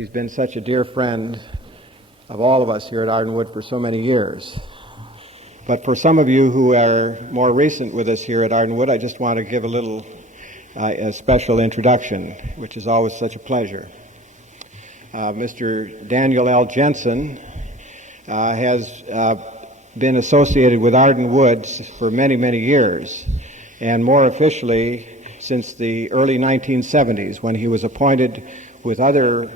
He's been such a dear friend of all of us here at Arden Wood for so many years. But for some of you who are more recent with us here at Arden Wood, I just want to give a special introduction, which is always such a pleasure. Mr. Daniel L. Jensen has been associated with Arden Wood for many, many years, and more officially since the early 1970s, when he was appointed with other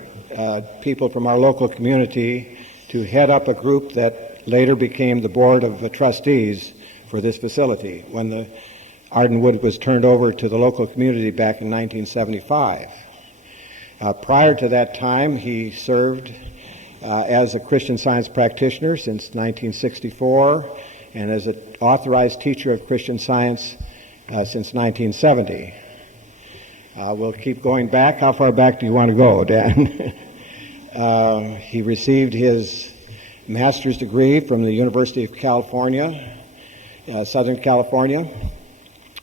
people from our local community to head up a group that later became the Board of Trustees for this facility when the Arden Wood was turned over to the local community back in 1975. Prior to that time, he served as a Christian Science practitioner since 1964 and as an authorized teacher of Christian Science since 1970. We'll keep going back. How far back do you want to go, Dan? He received his master's degree from the University of California, Southern California,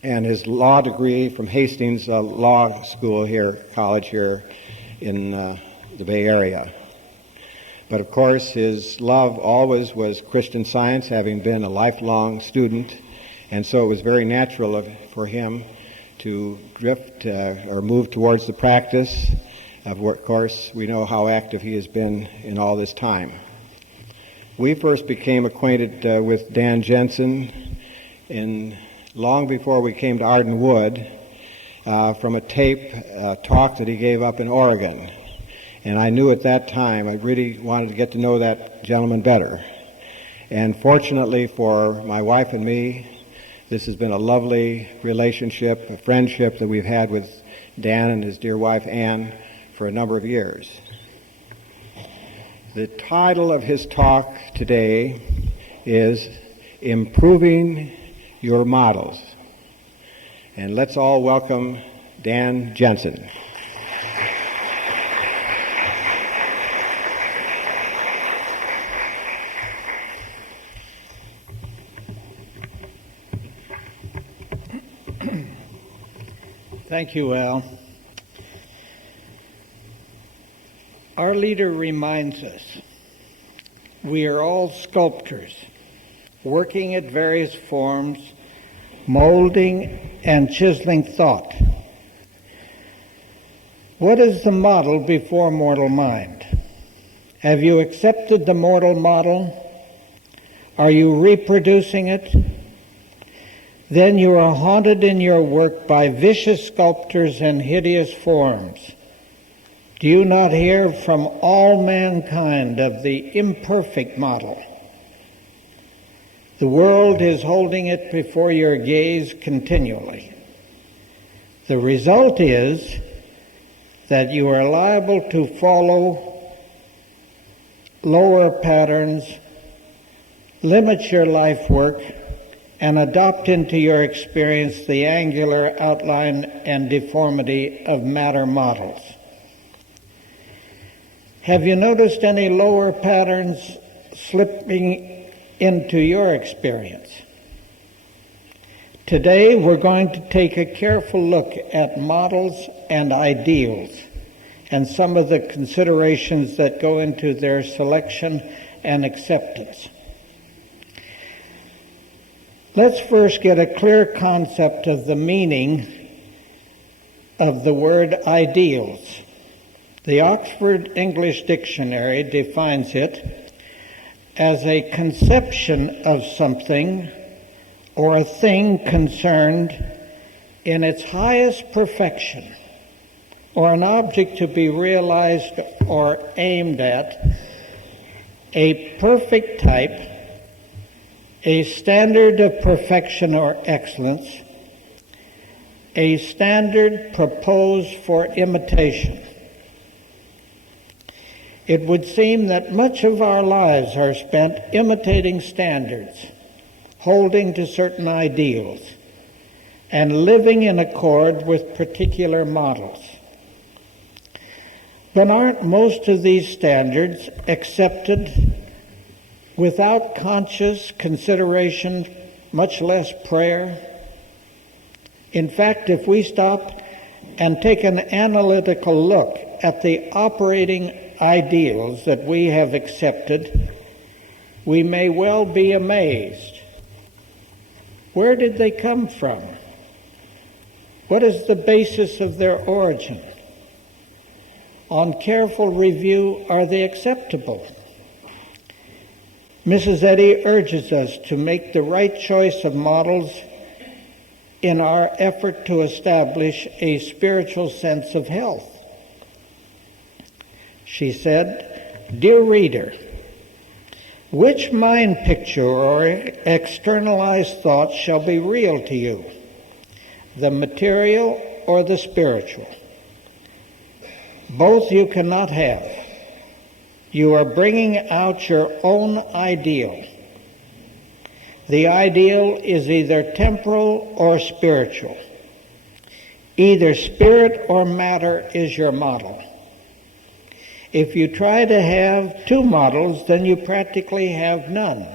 and his law degree from Hastings Law School college here in the Bay Area. But of course, his love always was Christian Science, having been a lifelong student, and so it was very natural for him to drift or move towards the practice. Of course, we know how active he has been in all this time. We first became acquainted with Dan Jensen long before we came to Arden Wood from a talk that he gave up in Oregon. And I knew at that time I really wanted to get to know that gentleman better. And fortunately for my wife and me, this has been a lovely relationship, a friendship that we've had with Dan and his dear wife Ann for a number of years. The title of his talk today is Improving Your Models. And let's all welcome Dan Jensen. Thank you, Al. Our leader reminds us we are all sculptors, working at various forms, molding and chiseling thought. What is the model before mortal mind? Have you accepted the mortal model? Are you reproducing it? Then you are haunted in your work by vicious sculptors and hideous forms. Do you not hear from all mankind of the imperfect model? The world is holding it before your gaze continually. The result is that you are liable to follow lower patterns, limit your life work, and adopt into your experience the angular outline and deformity of matter models. Have you noticed any lower patterns slipping into your experience? Today we're going to take a careful look at models and ideals and some of the considerations that go into their selection and acceptance. Let's first get a clear concept of the meaning of the word ideals. The Oxford English Dictionary defines it as a conception of something or a thing concerned in its highest perfection, or an object to be realized or aimed at, a perfect type, a standard of perfection or excellence, a standard proposed for imitation. It would seem that much of our lives are spent imitating standards, holding to certain ideals, and living in accord with particular models. But aren't most of these standards accepted without conscious consideration, much less prayer? In fact, if we stop and take an analytical look at the operating ideals that we have accepted, we may well be amazed. Where did they come from? What is the basis of their origin? On careful review, are they acceptable? Mrs. Eddy urges us to make the right choice of models in our effort to establish a spiritual sense of health. She said, "Dear reader, which mind picture or externalized thought shall be real to you, the material or the spiritual? Both you cannot have. You are bringing out your own ideal. The ideal is either temporal or spiritual. Either spirit or matter is your model. If you try to have two models, then you practically have none.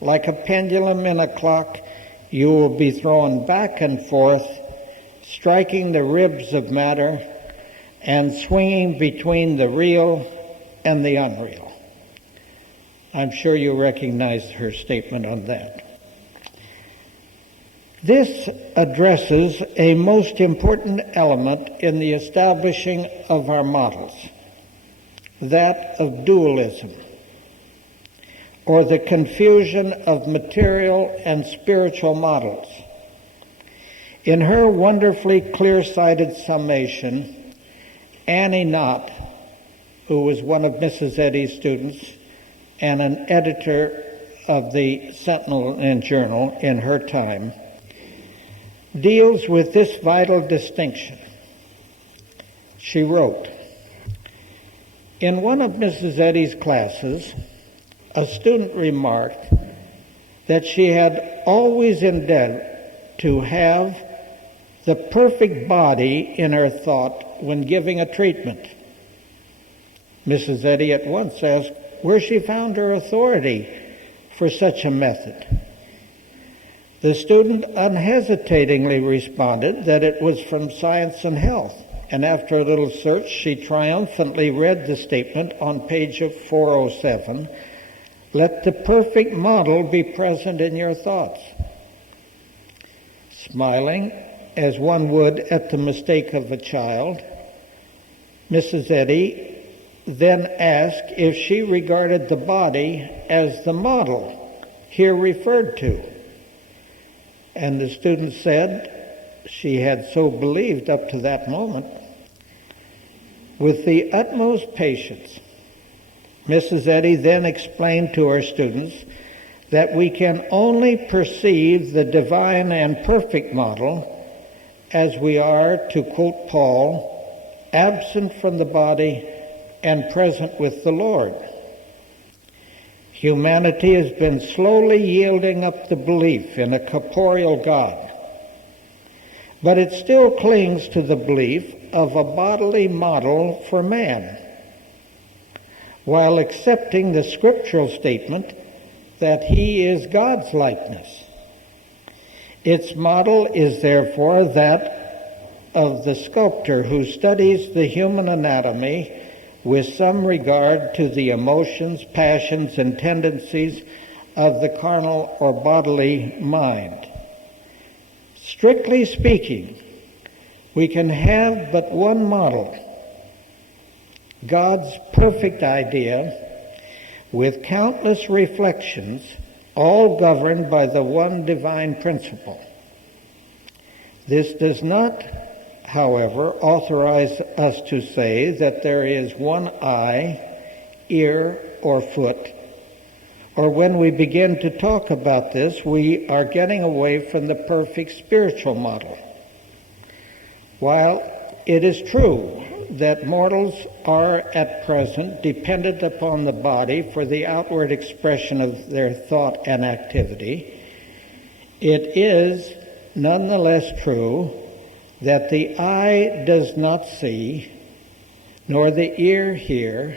Like a pendulum in a clock, you will be thrown back and forth, striking the ribs of matter and swinging between the real and the unreal." I'm sure you recognize her statement on that. This addresses a most important element in the establishing of our models, that of dualism, or the confusion of material and spiritual models. In her wonderfully clear-sighted summation, Annie Knott, who was one of Mrs. Eddy's students and an editor of the Sentinel and Journal in her time, deals with this vital distinction. She wrote, "In one of Mrs. Eddy's classes, a student remarked that she had always endeavored to have the perfect body in her thought when giving a treatment. Mrs. Eddy at once asked where she found her authority for such a method. The student unhesitatingly responded that it was from Science and Health, and after a little search, she triumphantly read the statement on page 407, "Let the perfect model be present in your thoughts." Smiling, as one would at the mistake of a child, Mrs. Eddy then asked if she regarded the body as the model here referred to. And the student said she had so believed up to that moment. With the utmost patience, Mrs. Eddy then explained to her students that we can only perceive the divine and perfect model as we are, to quote Paul, absent from the body and present with the Lord. Humanity has been slowly yielding up the belief in a corporeal God, but it still clings to the belief of a bodily model for man, while accepting the scriptural statement that he is God's likeness. Its model is therefore that of the sculptor who studies the human anatomy with some regard to the emotions, passions, and tendencies of the carnal or bodily mind. Strictly speaking, we can have but one model, God's perfect idea, with countless reflections, all governed by the one divine principle. This does not, however, authorize us to say that there is one eye, ear, or foot, or when we begin to talk about this, we are getting away from the perfect spiritual model. While it is true that mortals are at present dependent upon the body for the outward expression of their thought and activity, it is nonetheless true that the eye does not see, nor the ear hear,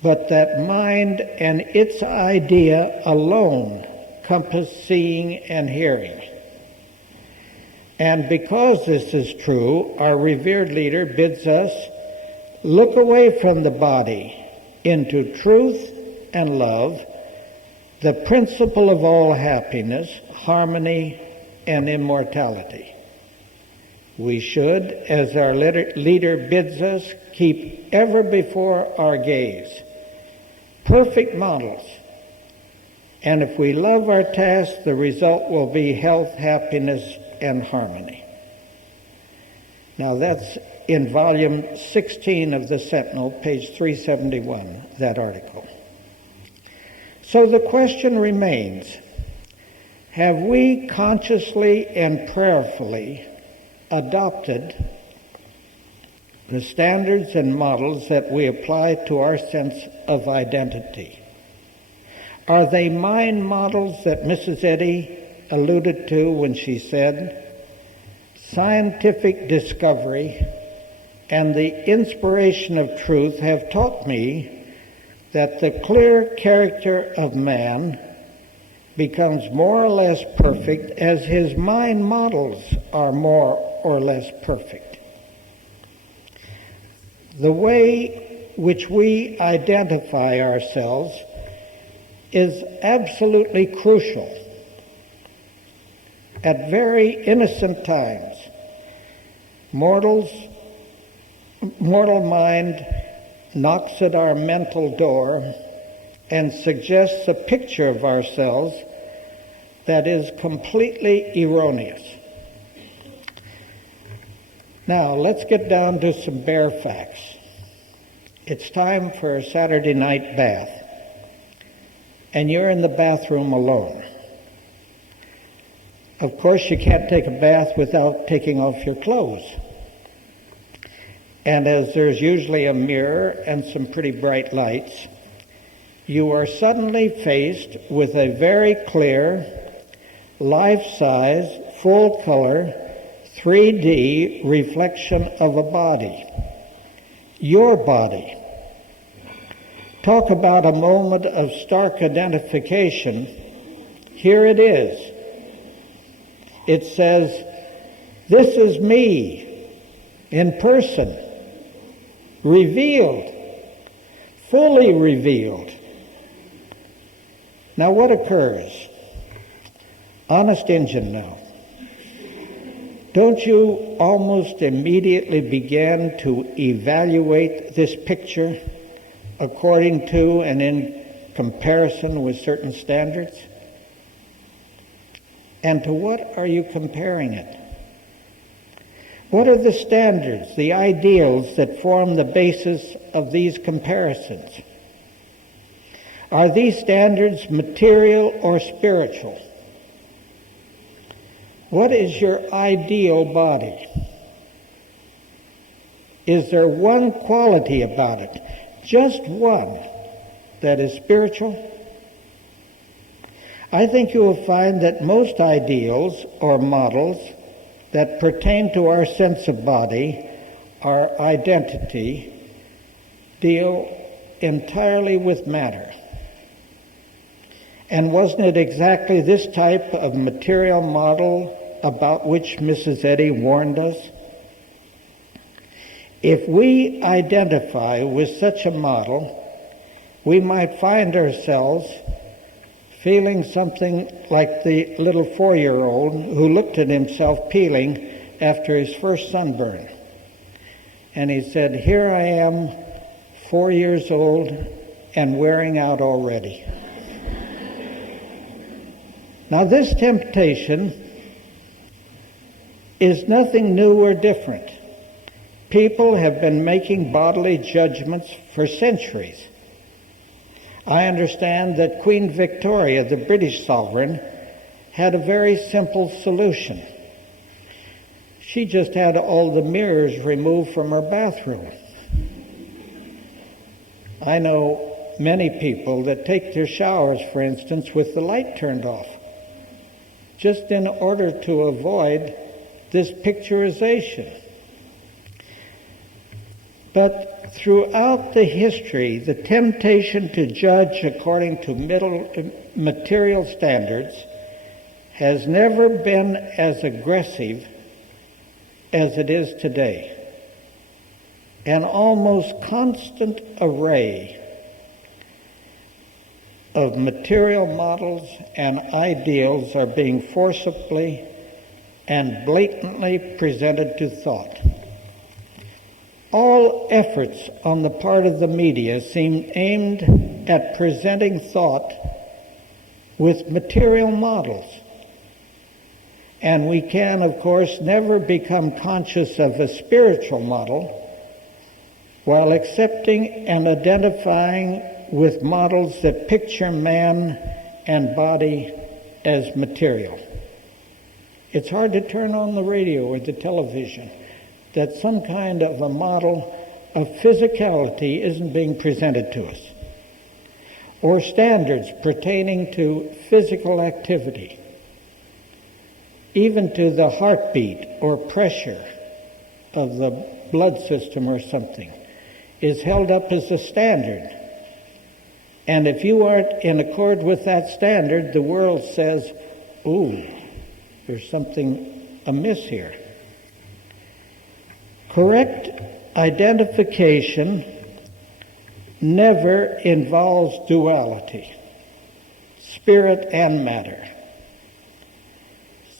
but that mind and its idea alone compass seeing and hearing. And because this is true, our revered leader bids us look away from the body into truth and love, the principle of all happiness, harmony, and immortality. We should, as our leader bids us, keep ever before our gaze perfect models. And if we love our task, the result will be health, happiness, and harmony. Now that's in volume 16 of the Sentinel, page 371, that article. So the question remains, have we consciously and prayerfully adopted the standards and models that we apply to our sense of identity? Are they mind models that Mrs. Eddy alluded to when she said, scientific discovery and the inspiration of truth have taught me that the clear character of man becomes more or less perfect as his mind models are more or less perfect. The way which we identify ourselves is absolutely crucial. At very innocent times, mortal mind knocks at our mental door and suggests a picture of ourselves that is completely erroneous. Now, let's get down to some bare facts. It's time for a Saturday night bath, and you're in the bathroom alone. Of course, you can't take a bath without taking off your clothes. And as there's usually a mirror and some pretty bright lights, you are suddenly faced with a very clear, life-size, full-color, 3D reflection of a body. Your body. Talk about a moment of stark identification. Here it is. It says, this is me in person, revealed, fully revealed. Now what occurs? Honest Injun now. Don't you almost immediately begin to evaluate this picture according to and in comparison with certain standards? And to what are you comparing it? What are the standards, the ideals that form the basis of these comparisons? Are these standards material or spiritual? What is your ideal body? Is there one quality about it, just one, that is spiritual? I think you will find that most ideals or models that pertain to our sense of body, our identity, deal entirely with matter. And wasn't it exactly this type of material model about which Mrs. Eddy warned us? If we identify with such a model, we might find ourselves feeling something like the little 4-year-old who looked at himself peeling after his first sunburn. And he said, here I am, 4 years old and wearing out already. Now this temptation is nothing new or different. People have been making bodily judgments for centuries. I understand that Queen Victoria, the British sovereign, had a very simple solution. She just had all the mirrors removed from her bathroom. I know many people that take their showers, for instance, with the light turned off, just in order to avoid this picturization. But throughout the history, the temptation to judge according to material standards has never been as aggressive as it is today. An almost constant array of material models and ideals are being forcibly and blatantly presented to thought. All efforts on the part of the media seem aimed at presenting thought with material models. And we can, of course, never become conscious of a spiritual model while accepting and identifying with models that picture man and body as material. It's hard to turn on the radio or the television that some kind of a model of physicality isn't being presented to us, or standards pertaining to physical activity, even to the heartbeat or pressure of the blood system or something, is held up as a standard. And if you aren't in accord with that standard, the world says, ooh, there's something amiss here. Correct identification never involves duality, spirit and matter.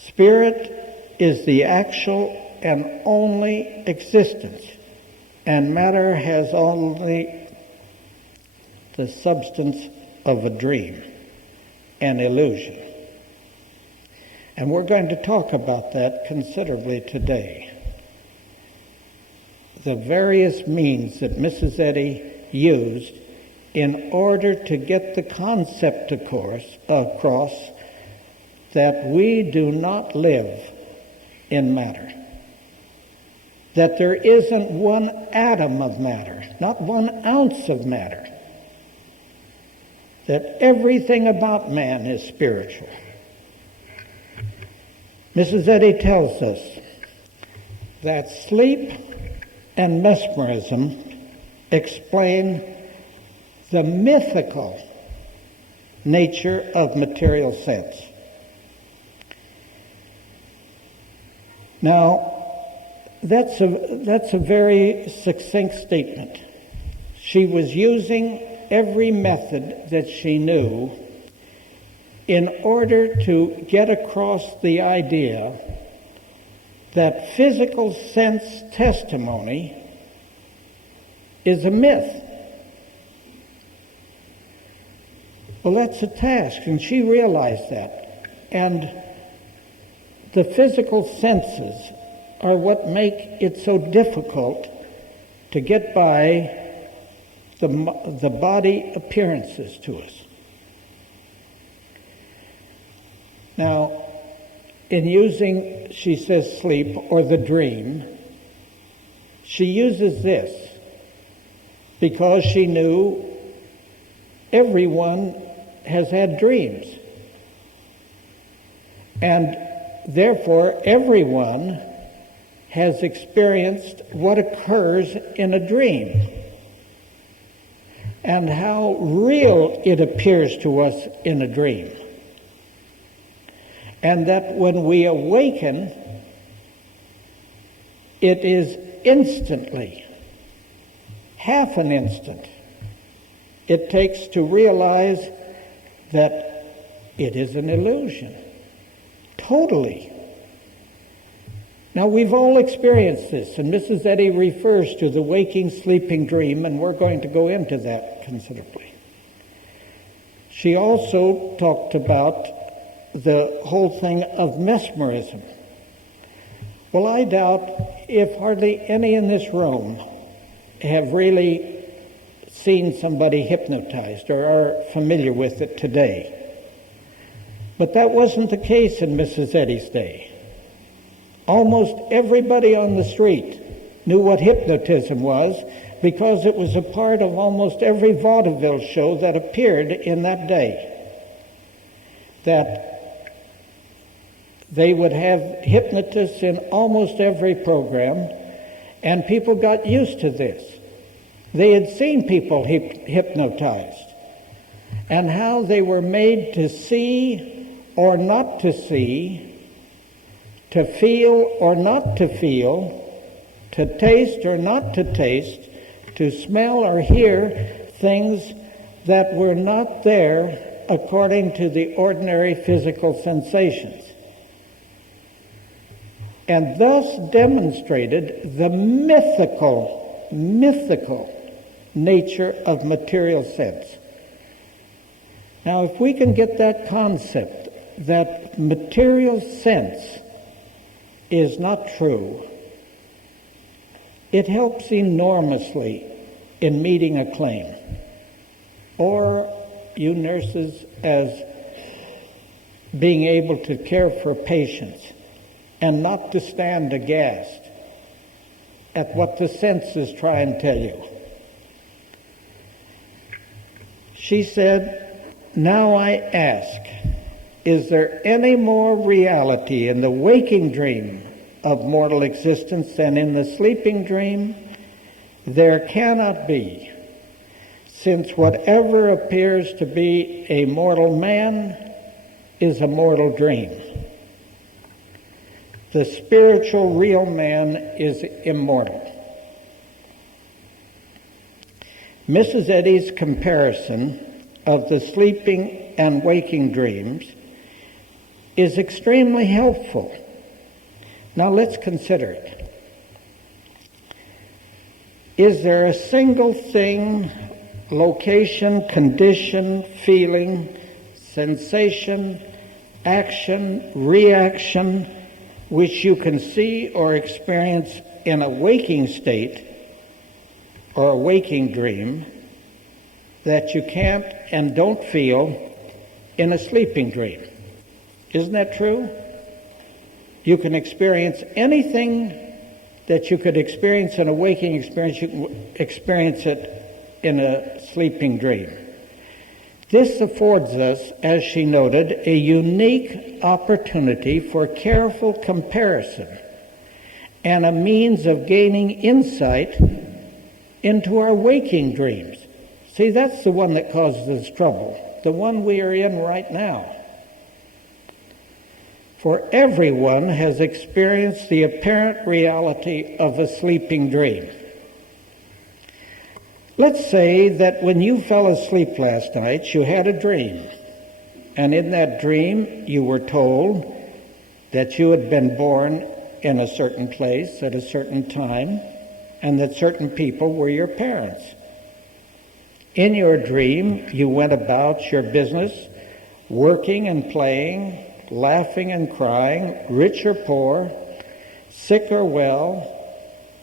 Spirit is the actual and only existence, and matter has only the substance of a dream, an illusion. And we're going to talk about that considerably today. The various means that Mrs. Eddy used in order to get the concept across that we do not live in matter. That there isn't one atom of matter, not 1 ounce of matter. That everything about man is spiritual. Mrs. Eddy tells us that sleep and mesmerism explain the mythical nature of material sense. Now, that's a very succinct statement. She was using every method that she knew in order to get across the idea that physical sense testimony is a myth. Well, that's a task, and she realized that. And the physical senses are what make it so difficult to get by the body appearances to us. Now, in using, she says, sleep or the dream, she uses this because she knew everyone has had dreams. And therefore, everyone has experienced what occurs in a dream and how real it appears to us in a dream. And that when we awaken, it is instantly, half an instant, it takes to realize that it is an illusion. Totally. Now, we've all experienced this, and Mrs. Eddy refers to the waking, sleeping dream, and we're going to go into that considerably. She also talked about the whole thing of mesmerism. Well, I doubt if hardly any in this room have really seen somebody hypnotized or are familiar with it today. But that wasn't the case in Mrs. Eddy's day. Almost everybody on the street knew what hypnotism was because it was a part of almost every vaudeville show that appeared in that day. That they would have hypnotists in almost every program, and people got used to this. They had seen people hypnotized, and how they were made to see or not to see to feel or not to feel, to taste or not to taste, to smell or hear things that were not there according to the ordinary physical sensations, and thus demonstrated the mythical nature of material sense. Now, if we can get that concept that material sense is not true, it helps enormously in meeting a claim. Or you nurses as being able to care for patients and not to stand aghast at what the senses try and tell you. She said, "Now I ask, is there any more reality in the waking dream of mortal existence than in the sleeping dream? There cannot be, since whatever appears to be a mortal man is a mortal dream. The spiritual real man is immortal." Mrs. Eddy's comparison of the sleeping and waking dreams is extremely helpful. Now let's consider it. Is there a single thing, location, condition, feeling, sensation, action, reaction, which you can see or experience in a waking state or a waking dream that you can't and don't feel in a sleeping dream? Isn't that true? You can experience anything that you could experience in a waking experience, you can experience it in a sleeping dream. This affords us, as she noted, a unique opportunity for careful comparison and a means of gaining insight into our waking dreams. See, that's the one that causes us trouble, the one we are in right now. For everyone has experienced the apparent reality of a sleeping dream. Let's say that when you fell asleep last night, you had a dream. And in that dream, you were told that you had been born in a certain place at a certain time, and that certain people were your parents. In your dream, you went about your business, working and playing, laughing and crying, rich or poor, sick or well,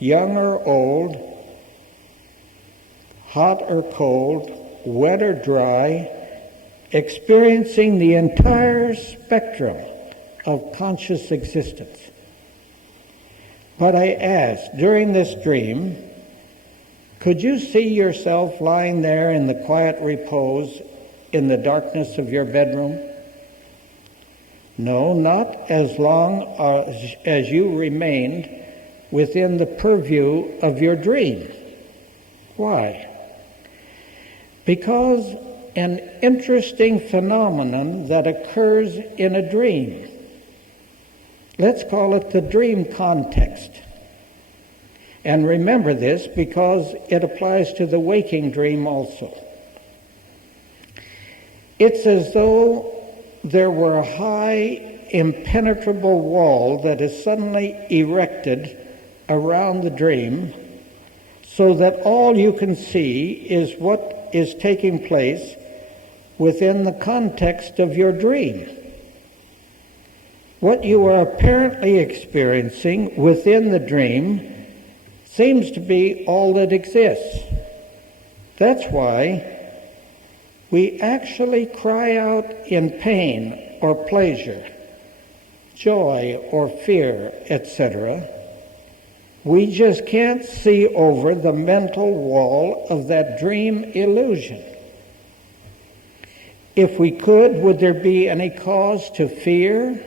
young or old, hot or cold, wet or dry, experiencing the entire spectrum of conscious existence. But I asked, during this dream, could you see yourself lying there in the quiet repose in the darkness of your bedroom? No, not as long as you remained within the purview of your dream. Why? Because an interesting phenomenon that occurs in a dream, let's call it the dream context. And remember this because it applies to the waking dream also. It's as though there were a high, impenetrable wall that is suddenly erected around the dream, so that all you can see is what is taking place within the context of your dream. What you are apparently experiencing within the dream seems to be all that exists. That's why we actually cry out in pain or pleasure, joy or fear, etc. We just can't see over the mental wall of that dream illusion. If we could, would there be any cause to fear?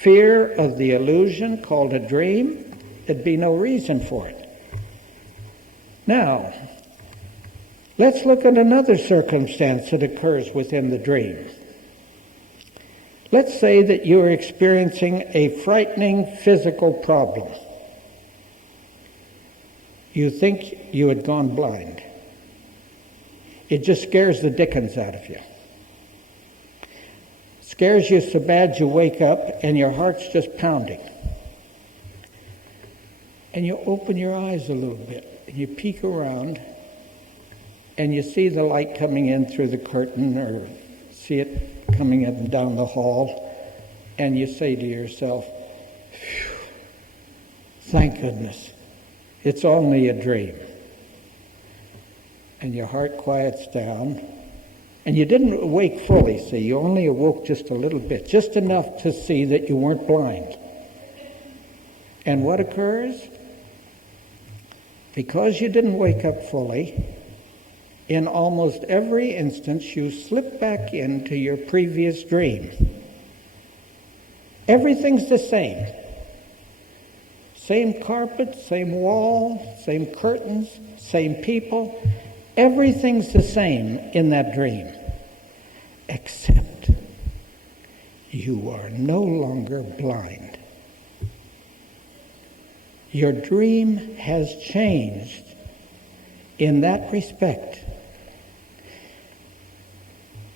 Fear of the illusion called a dream? There'd be no reason for it. Now, let's look at another circumstance that occurs within the dream. Let's say that you are experiencing a frightening physical problem. You think you had gone blind. It just scares the dickens out of you. Scares you so bad you wake up and your heart's just pounding. And you open your eyes a little bit and you peek around and you see the light coming in through the curtain or see it coming up and down the hall, and you say to yourself, "Phew, thank goodness, it's only a dream." And your heart quiets down, and you didn't awake fully, see, you only awoke just a little bit, just enough to see that you weren't blind. And what occurs? Because you didn't wake up fully, in almost every instance you slip back into your previous dream. Everything's the same. Same carpet, same wall, same curtains, same people. Everything's the same in that dream. Except you are no longer blind. Your dream has changed in that respect.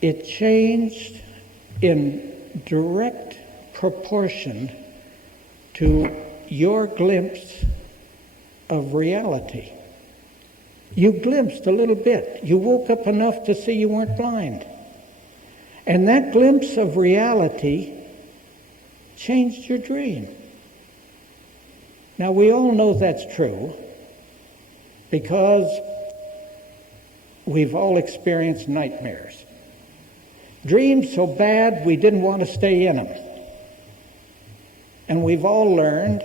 It changed in direct proportion to your glimpse of reality. You glimpsed a little bit. You woke up enough to see you weren't blind. And that glimpse of reality changed your dream. Now, we all know that's true because we've all experienced nightmares. Dreams so bad we didn't want to stay in them. And we've all learned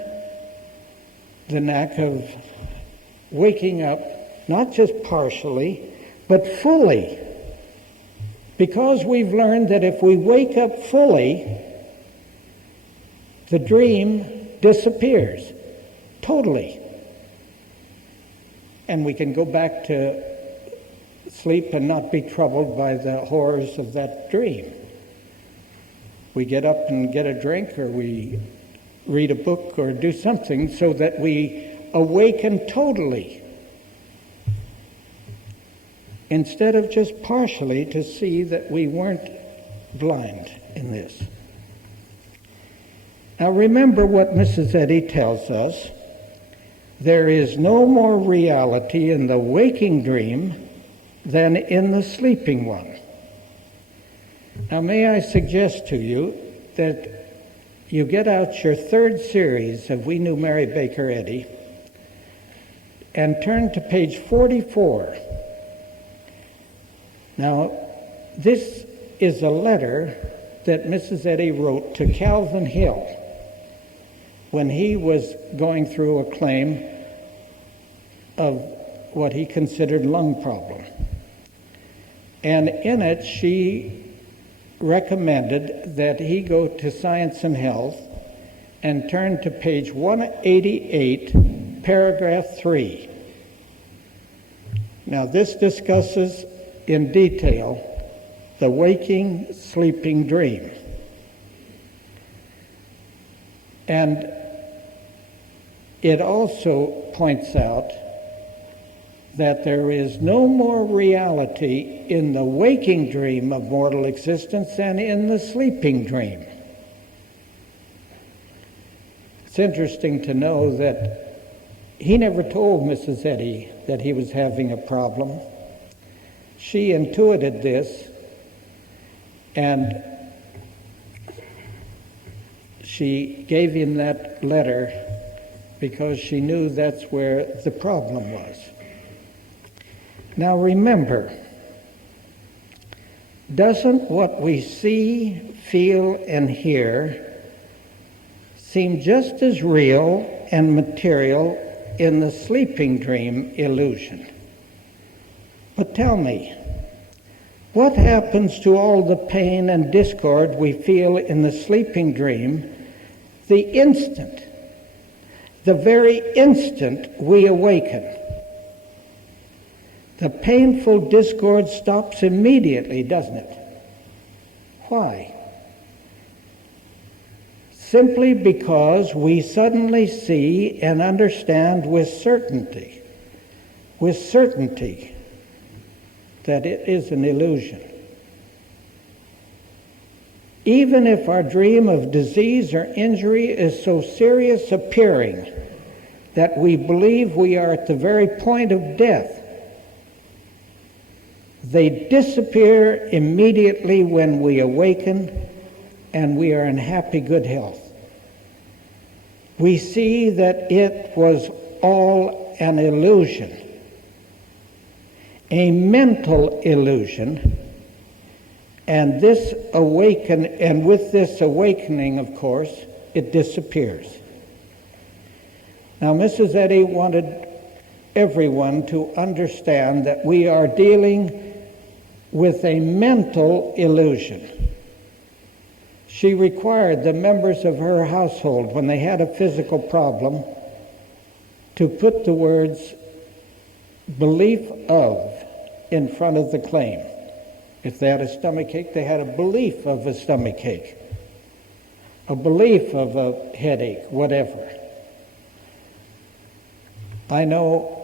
the knack of waking up, not just partially, but fully. Because we've learned that if we wake up fully, the dream disappears totally. And we can go back to sleep and not be troubled by the horrors of that dream. We get up and get a drink, or we read a book or do something so that we awaken totally, instead of just partially to see that we weren't blind in this. Now remember what Mrs. Eddy tells us. There is no more reality in the waking dream than in the sleeping one. Now may I suggest to you that you get out your third series of We Knew Mary Baker Eddy and turn to page 44. Now, this is a letter that Mrs. Eddy wrote to Calvin Hill when he was going through a claim of what he considered lung problem. And in it, she recommended that he go to Science and Health and turn to page 188, paragraph 3. Now, this discusses in detail the waking, sleeping dream. And it also points out that there is no more reality in the waking dream of mortal existence than in the sleeping dream. It's interesting to know that he never told Mrs. Eddy that he was having a problem. She intuited this, and she gave him that letter because she knew that's where the problem was. Now remember, doesn't what we see, feel, and hear seem just as real and material in the sleeping dream illusion? But tell me, what happens to all the pain and discord we feel in the sleeping dream the very instant we awaken? The painful discord stops immediately, doesn't it? Why? simply because we suddenly see and understand with certainty that it is an illusion. Even if our dream of disease or injury is so serious appearing that we believe we are at the very point of death, they disappear immediately when we awaken and we are in happy, good health. We see that it was all an illusion, a mental illusion, and with this awakening, of course, it disappears. Now, Mrs. Eddy wanted everyone to understand that we are dealing with a mental illusion. She required the members of her household, when they had a physical problem, to put the words "belief of" in front of the claim. If they had a stomachache, they had a belief of a stomachache, a belief of a headache, whatever. I know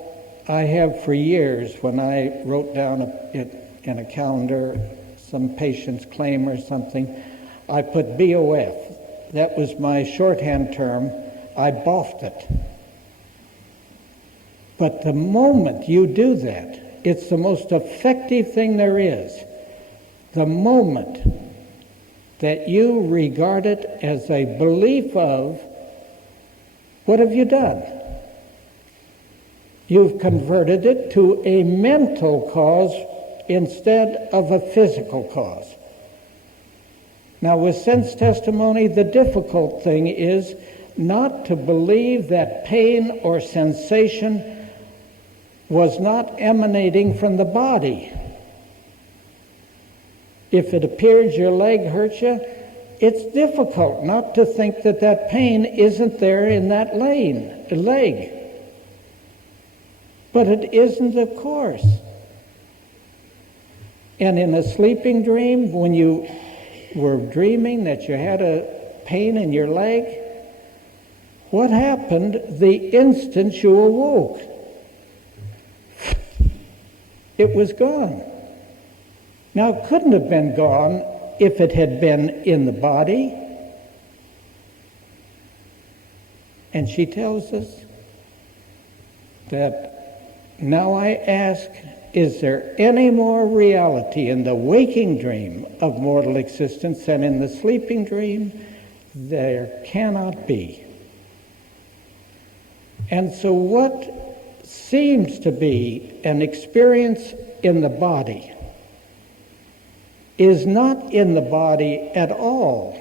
I have for years, when I wrote down in a calendar some patient's claim or something, I put BOF. That was my shorthand term. I boffed it. But the moment you do that, it's the most effective thing there is. The moment that you regard it as a belief of, what have you done? You've converted it to a mental cause instead of a physical cause. Now, with sense testimony, the difficult thing is not to believe that pain or sensation was not emanating from the body. If it appears your leg hurts you, it's difficult not to think that that pain isn't there in that leg. But it isn't, of course. And in a sleeping dream, when you were dreaming that you had a pain in your leg, what happened the instant you awoke? It was gone. Now, it couldn't have been gone if it had been in the body. And she tells us that, now I ask, is there any more reality in the waking dream of mortal existence than in the sleeping dream? There cannot be. And so what seems to be an experience in the body is not in the body at all.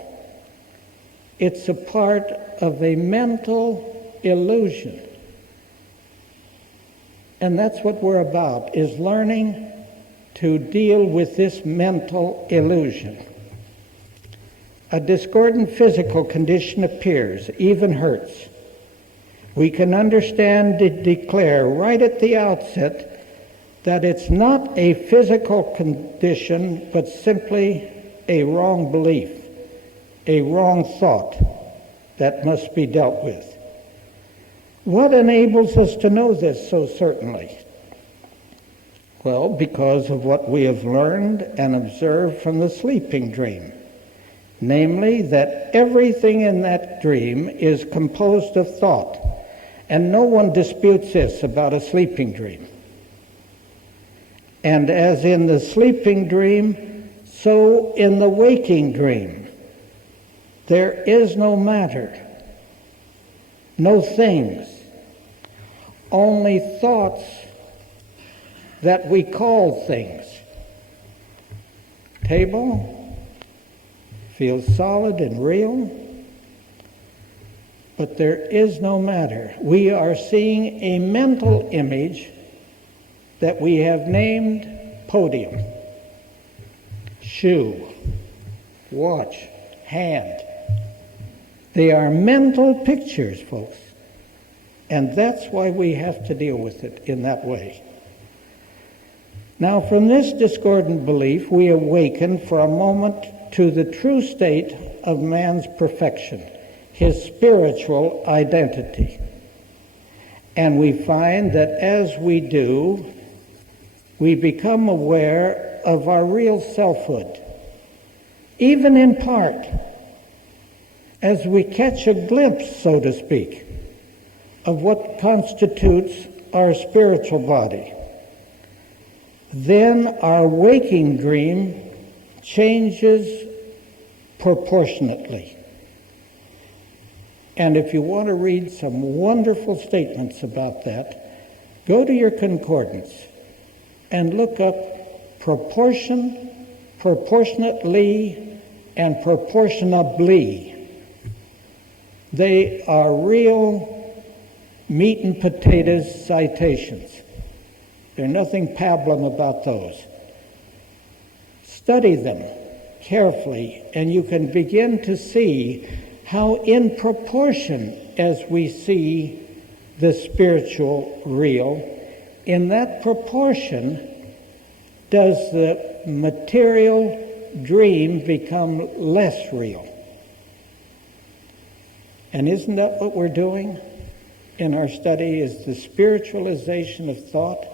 It's a part of a mental illusion. And that's what we're about, is learning to deal with this mental illusion. A discordant physical condition appears, even hurts. We can understand and declare right at the outset that it's not a physical condition, but simply a wrong belief, a wrong thought that must be dealt with. What enables us to know this so certainly? Well, because of what we have learned and observed from the sleeping dream. Namely, that everything in that dream is composed of thought. And no one disputes this about a sleeping dream. And as in the sleeping dream, so in the waking dream. There is no matter, no things, only thoughts that we call things. Table feels solid and real, but there is no matter. We are seeing a mental image that we have named podium, shoe, watch, hand. They are mental pictures, folks. And that's why we have to deal with it in that way. Now, from this discordant belief, we awaken for a moment to the true state of man's perfection, his spiritual identity. And we find that as we do, we become aware of our real selfhood, even in part, as we catch a glimpse, so to speak, of what constitutes our spiritual body. Then our waking dream changes proportionately. And if you want to read some wonderful statements about that, go to your concordance and look up proportion, proportionately, and proportionably. They are real meat and potatoes citations. There's nothing pablum about those. Study them carefully, and you can begin to see how in proportion as we see the spiritual real, in that proportion does the material dream become less real. And isn't that what we're doing in our study, is the spiritualization of thought?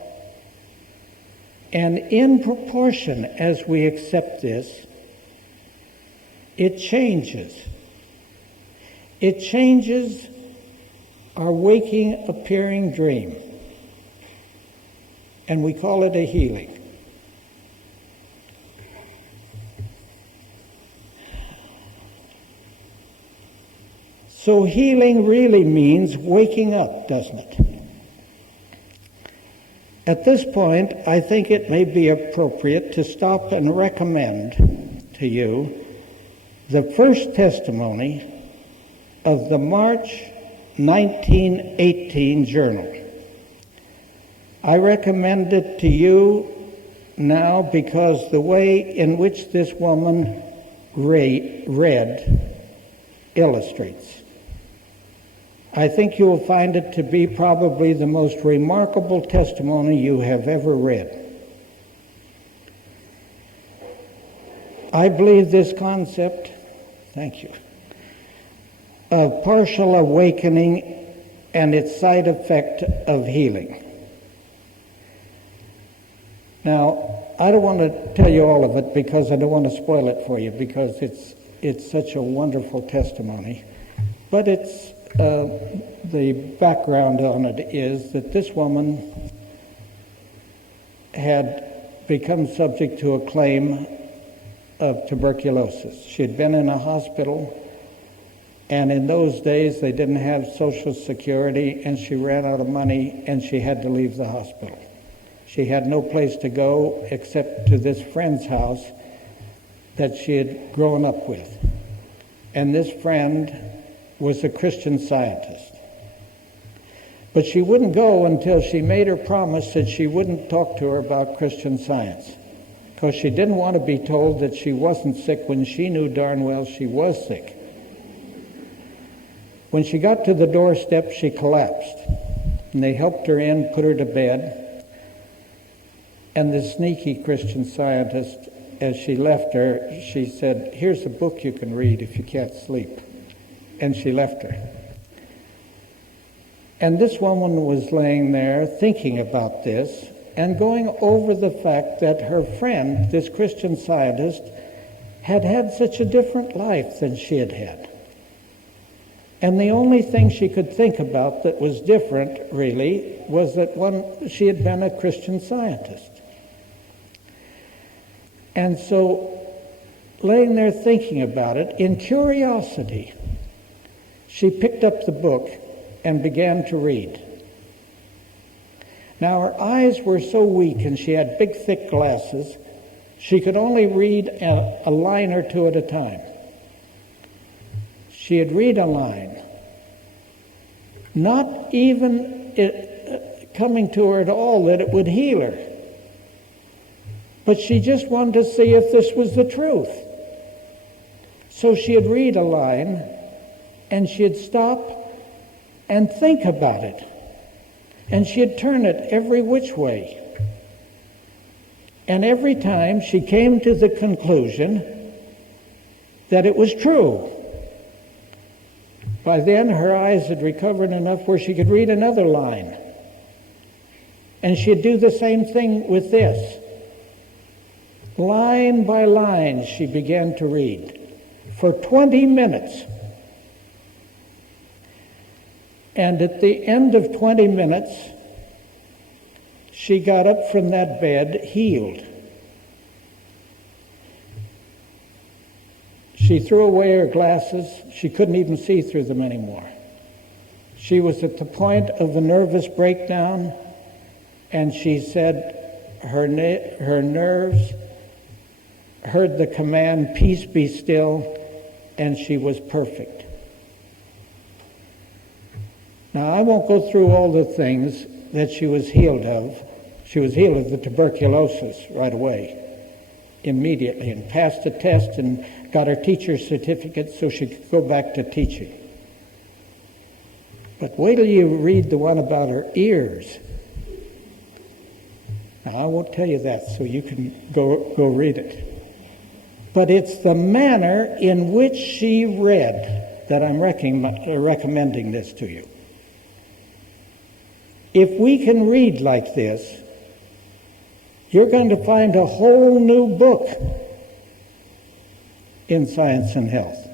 And in proportion as we accept this, it changes. It changes our waking appearing dream. And we call it a healing. So healing really means waking up, doesn't it? At this point, I think it may be appropriate to stop and recommend to you the first testimony of the March 1918 journal. I recommend it to you now because the way in which this woman read illustrates. I think you will find it to be probably the most remarkable testimony you have ever read. I believe this concept, thank you, of partial awakening and its side effect of healing. Now, I don't want to tell you all of it because I don't want to spoil it for you, because it's such a wonderful testimony. But it's the background on it is that this woman had become subject to a claim of tuberculosis. She had been in a hospital, and in those days they didn't have Social Security, and she ran out of money, and she had to leave the hospital. She had no place to go except to this friend's house that she had grown up with. And this friend was a Christian Scientist. But she wouldn't go until she made her promise that she wouldn't talk to her about Christian Science, because she didn't want to be told that she wasn't sick when she knew darn well she was sick. When she got to the doorstep, she collapsed, and they helped her in, put her to bed. And the sneaky Christian Scientist, as she left her, she said, "Here's a book you can read if you can't sleep." And she left her. And this woman was laying there thinking about this and going over the fact that her friend, this Christian Scientist, had had such a different life than she had had. And the only thing she could think about that was different, really, was that she had been a Christian Scientist. And so, laying there thinking about it, in curiosity, she picked up the book and began to read. Now, her eyes were so weak, and she had big, thick glasses, she could only read a line or two at a time. She'd read a line, not even coming to her at all that it would heal her. But she just wanted to see if this was the truth. So she'd read a line, and she'd stop and think about it. And she'd turn it every which way. And every time she came to the conclusion that it was true. By then, her eyes had recovered enough where she could read another line. And she'd do the same thing with this. Line by line, she began to read for 20 minutes. And at the end of 20 minutes, she got up from that bed healed. She threw away her glasses. She couldn't even see through them anymore. She was at the point of a nervous breakdown, and she said her nerves heard the command, "Peace, be still," and she was perfect. Now, I won't go through all the things that she was healed of. She was healed of the tuberculosis right away, immediately, and passed the test and got her teacher's certificate so she could go back to teaching. But wait till you read the one about her ears. Now, I won't tell you that, so you can go read it. But it's the manner in which she read that I'm recommending this to you. If we can read like this, you're going to find a whole new book in Science and Health.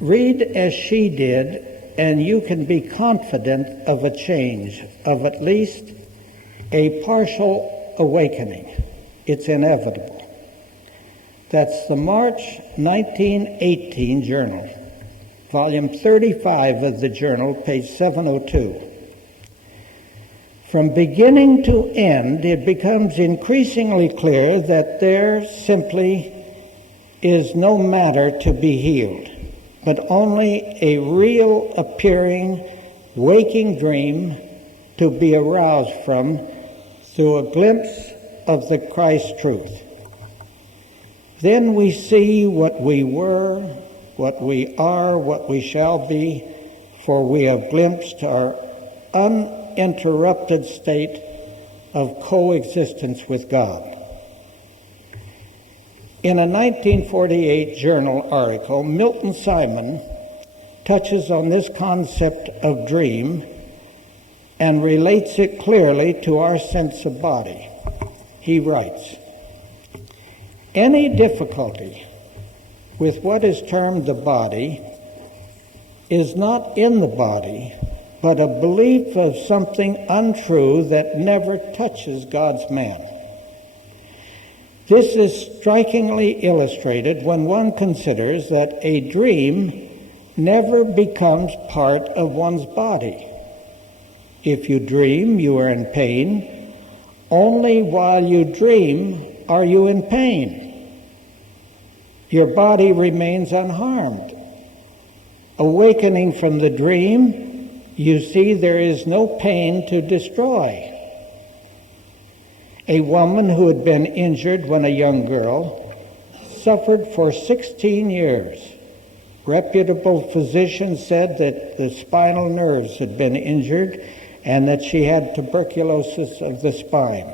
Read as she did, and you can be confident of a change, of at least a partial awakening. It's inevitable. That's the March 1918 journal, volume 35 of the journal, page 702. From beginning to end, it becomes increasingly clear that there simply is no matter to be healed, but only a real appearing waking dream to be aroused from through a glimpse of the Christ truth. Then we see what we were, what we are, what we shall be, for we have glimpsed our uninterrupted state of coexistence with God. In a 1948 journal article, Milton Simon touches on this concept of dream and relates it clearly to our sense of body. He writes, "Any difficulty with what is termed the body is not in the body, but a belief of something untrue that never touches God's man. This is strikingly illustrated when one considers that a dream never becomes part of one's body. If you dream, you are in pain. Only while you dream are you in pain. Your body remains unharmed. Awakening from the dream, you see there is no pain to destroy. A woman who had been injured when a young girl suffered for 16 years. Reputable physicians said that the spinal nerves had been injured and that she had tuberculosis of the spine.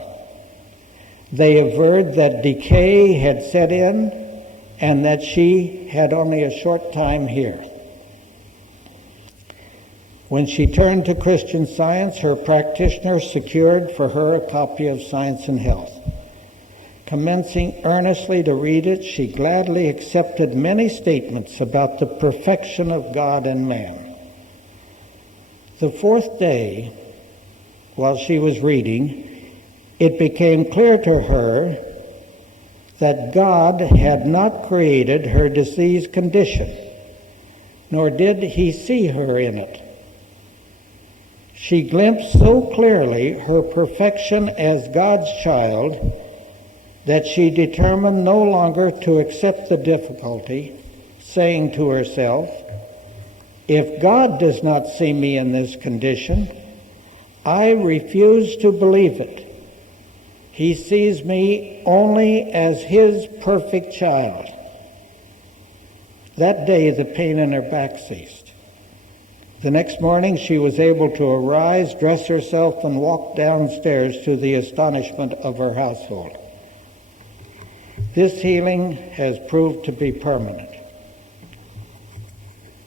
They averred that decay had set in and that she had only a short time here. When she turned to Christian Science, her practitioner secured for her a copy of Science and Health. Commencing earnestly to read it, she gladly accepted many statements about the perfection of God and man. The fourth day, while she was reading, it became clear to her that God had not created her disease condition, nor did he see her in it. She glimpsed so clearly her perfection as God's child that she determined no longer to accept the difficulty, saying to herself, "If God does not see me in this condition, I refuse to believe it. He sees me only as his perfect child." That day, the pain in her back ceased. The next morning, she was able to arise, dress herself, and walk downstairs to the astonishment of her household. This healing has proved to be permanent.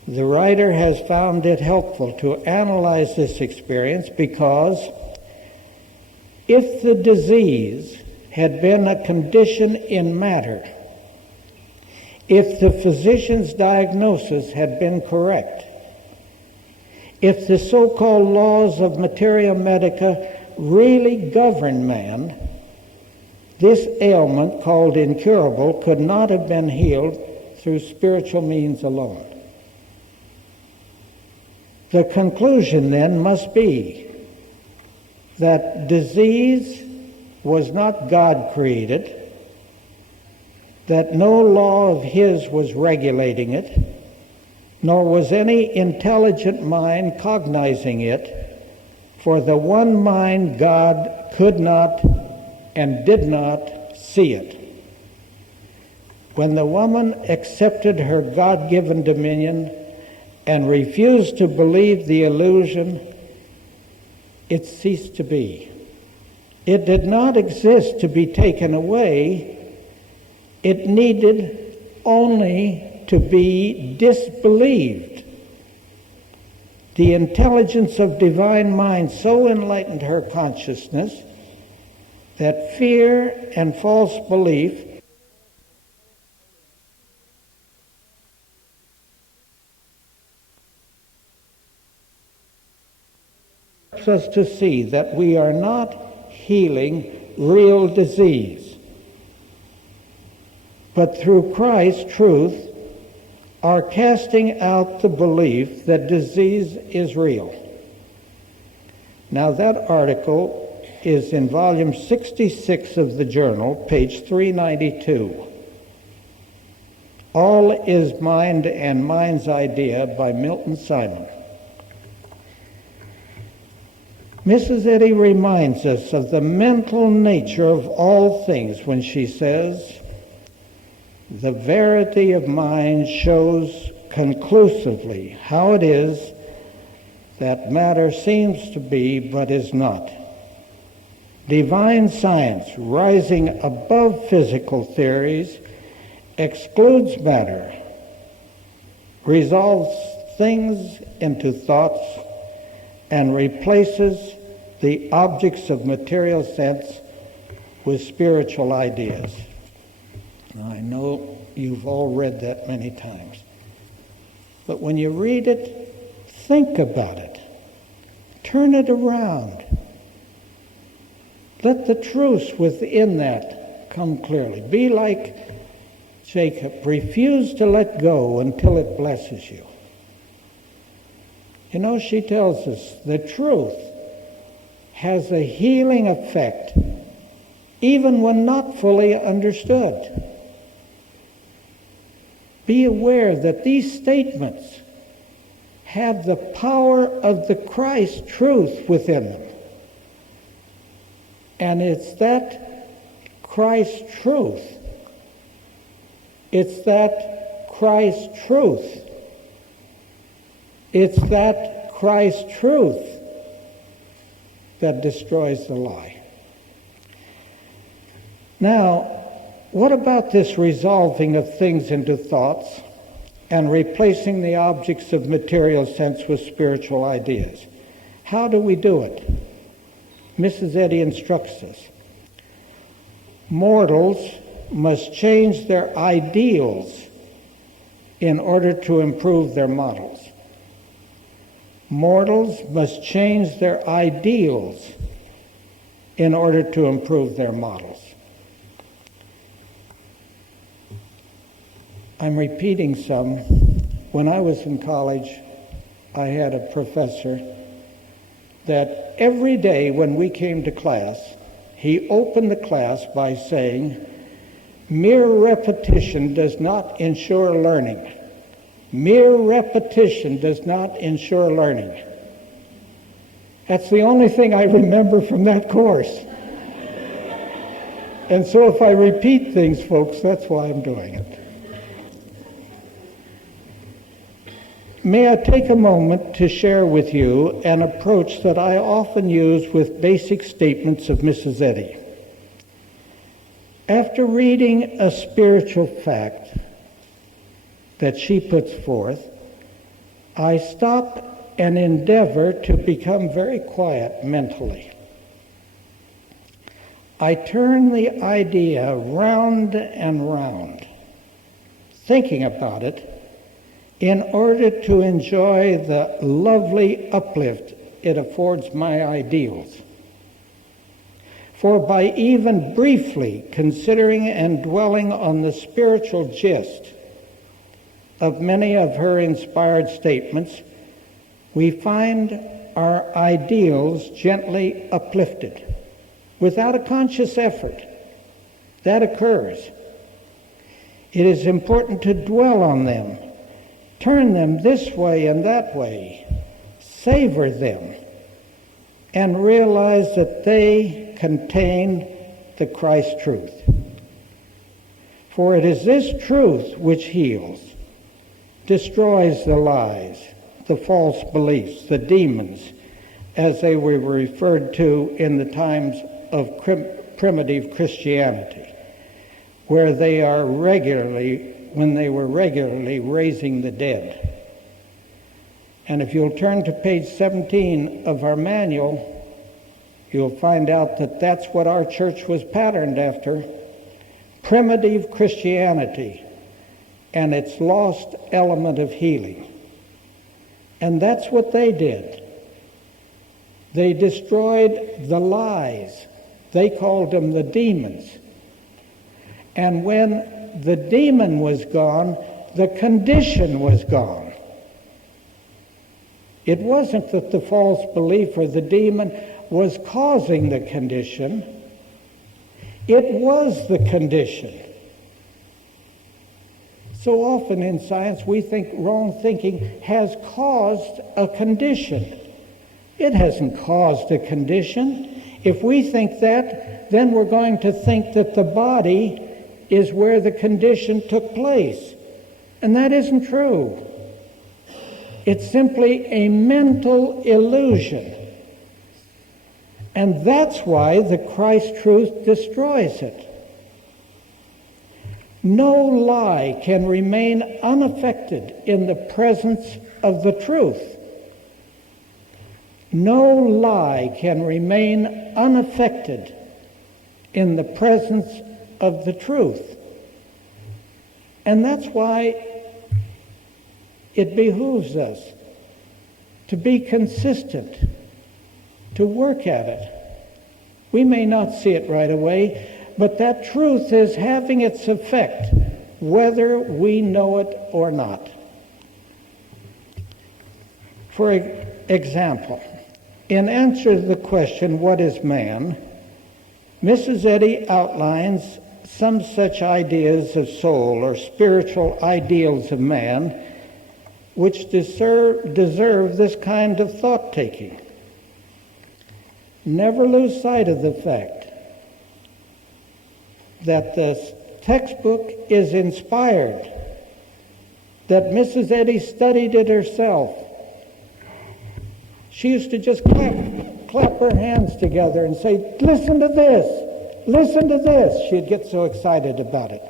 The writer has found it helpful to analyze this experience because if the disease had been a condition in matter, if the physician's diagnosis had been correct, if the so-called laws of materia medica really govern man, this ailment, called incurable, could not have been healed through spiritual means alone. The conclusion then must be that disease was not God created, that no law of His was regulating it, nor was any intelligent mind cognizing it, for the one mind, God, could not and did not see it. When the woman accepted her God-given dominion and refused to believe the illusion, it ceased to be. It did not exist to be taken away. It needed only to be disbelieved. The intelligence of divine mind so enlightened her consciousness that fear and false belief helps us to see that we are not healing real disease, but through Christ's truth are casting out the belief that disease is real. Now that article is in volume 66 of the journal, page 392. All is Mind and Mind's Idea by Milton Simon. Mrs. Eddy reminds us of the mental nature of all things when she says, "The verity of mind shows conclusively how it is that matter seems to be but is not. Divine science, rising above physical theories, excludes matter, resolves things into thoughts, and replaces the objects of material sense with spiritual ideas." Now, I know you've all read that many times, but when you read it, think about it. Turn it around. Let the truth within that come clearly. Be like Jacob. Refuse to let go until it blesses you. You know, she tells us the truth has a healing effect even when not fully understood. Be aware that these statements have the power of the Christ truth within them. And it's that Christ truth. It's that Christ truth. It's that Christ truth that destroys the lie. Now, what about this resolving of things into thoughts and replacing the objects of material sense with spiritual ideas? How do we do it? Mrs. Eddy instructs us. Mortals must change their ideals in order to improve their models. Mortals must change their ideals in order to improve their models. I'm repeating some. When I was in college, I had a professor that every day when we came to class, he opened the class by saying, "Mere repetition does not ensure learning. Mere repetition does not ensure learning." That's the only thing I remember from that course. And so if I repeat things, folks, that's why I'm doing it. May I take a moment to share with you an approach that I often use with basic statements of Mrs. Eddy. After reading a spiritual fact that she puts forth, I stop and endeavor to become very quiet mentally. I turn the idea round and round, thinking about it, in order to enjoy the lovely uplift it affords my ideals. For by even briefly considering and dwelling on the spiritual gist of many of her inspired statements, we find our ideals gently uplifted without a conscious effort. That occurs. It is important to dwell on them, turn them this way and that way, savor them, and realize that they contain the Christ truth. For it is this truth which heals, destroys the lies, the false beliefs, the demons, as they were referred to in the times of primitive Christianity, where they are when they were regularly raising the dead. And if you'll turn to page 17 of our manual, you'll find out that that's what our church was patterned after, primitive Christianity and its lost element of healing. And that's what they did. They destroyed the lies. They called them the demons. And when the demon was gone, the condition was gone. It wasn't that the false belief or the demon was causing the condition. It was the condition. So often in science we think wrong thinking has caused a condition. It hasn't caused a condition. If we think that, then we're going to think that the body is where the condition took place. And that isn't true. It's simply a mental illusion. And that's why the Christ truth destroys it. No lie can remain unaffected in the presence of the truth. No lie can remain unaffected in the presence of the truth. And that's why it behooves us to be consistent, to work at it. We may not see it right away, but that truth is having its effect, whether we know it or not. For example, in answer to the question, what is man? Mrs. Eddy outlines some such ideas of soul or spiritual ideals of man which deserve this kind of thought-taking. Never lose sight of the fact that the textbook is inspired, that Mrs. Eddy studied it herself. She used to just clap her hands together and say, listen to this, listen to this. She'd get so excited about it.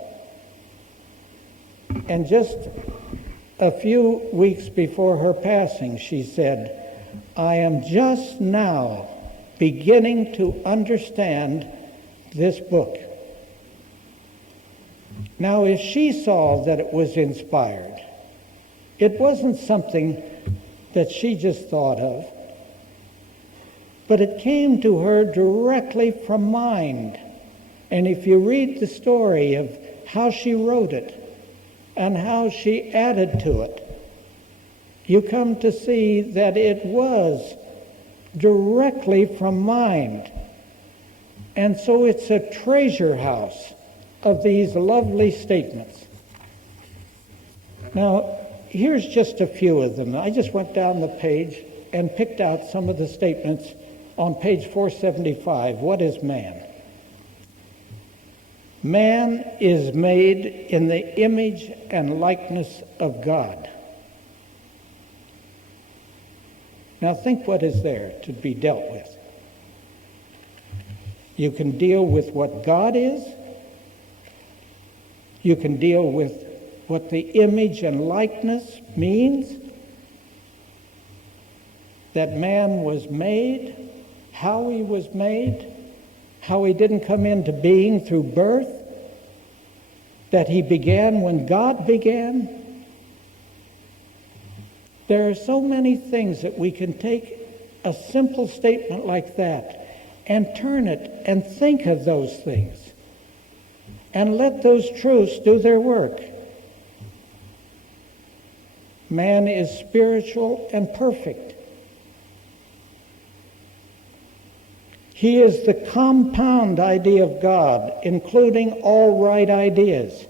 And just a few weeks before her passing, she said, I am just now beginning to understand this book. Now, if she saw that it was inspired, it wasn't something that she just thought of, but it came to her directly from mind. And if you read the story of how she wrote it and how she added to it, you come to see that it was directly from mind. And so it's a treasure house of these lovely statements. Now, here's just a few of them. I just went down the page and picked out some of the statements on page 475. What is man? Man is made in the image and likeness of God. Now think what is there to be dealt with. You can deal with what God is, You can deal with what the image and likeness means, that man was made, how he was made, how he didn't come into being through birth, that he began when God began. There are so many things that we can take a simple statement like that and turn it and think of those things and let those truths do their work. Man is spiritual and perfect. He is the compound idea of God, including all right ideas.